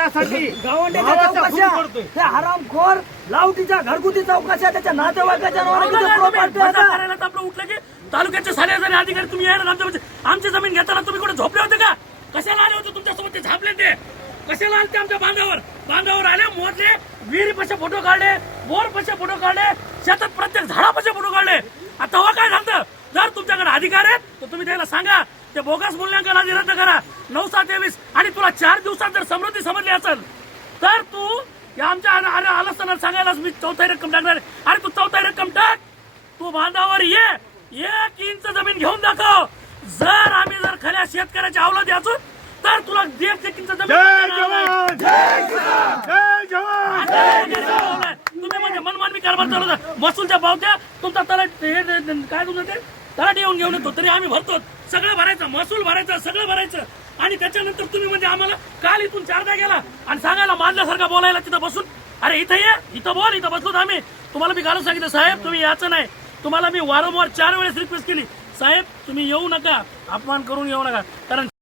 गावंड्याच्या चौकशा, त्या हरामखोर लावटीच्या घरगुती चौकशा, त्याच्या नातेवाईकाच्या करायला तर आपलं उठलं की तालुक्याचे सारे अधिकारी तुम्ही यायला आमची जमीन घेताना तुम्ही कुठे झोपले होते का? कशाला आले होते तुमच्यासोबत? ते झापले ते कशाला आले? ते आमच्या बांधावर आले, मोजले, विहिरी पाशी फोटो काढले, बोर पाशी फोटो काढले, शेतात प्रत्येक झाडापाशी फोटो काढले. आता तेव्हा काय झालं? जर तुमच्याकडे अधिकार आहेत तर तुम्ही त्याला सांगा ते बोगस मूल्यांकन आधी रद्द करा 9/7/23. आणि तुला 4 दिवसात जर समृद्धी समजली असेल तर तू या आमच्या आलस्थानात सांगायलाच मी 4थी रक्कम टाकणार. अरे तू 4थी रक्कम टाक, तू बांधावर ये, 1 इंच जमीन घेऊन दाखव. जर आम्ही खऱ्या शेतकऱ्याच्या अवलादी असू तर तुला 1 इंच जमीन. तुम्ही म्हणजे मनमानी कारभार चालवता. महसूलच्या पावत्या तुमचा काय तुमचं ते तलाठी येऊन घेऊन येतो तरी आम्ही भरतो. सगळं भरायचं, महसूल भरायचं, सगळं भरायचं. आणि त्याच्यानंतर तुम्ही म्हणजे आम्हाला काल इथून 4दा गेला आणि सांगायला मानल्यासारखं बोलायला तिथं बसून. अरे इथं ये, इथं बोल, इथं बसलो आम्ही. तुम्हाला मी घालून सांगितलं साहेब तुम्ही याचं नाही. तुम्हाला मी वारंवार 4 वेळेस रिक्वेस्ट केली साहेब तुम्ही येऊ नका, अपमान करून येऊ नका. कारण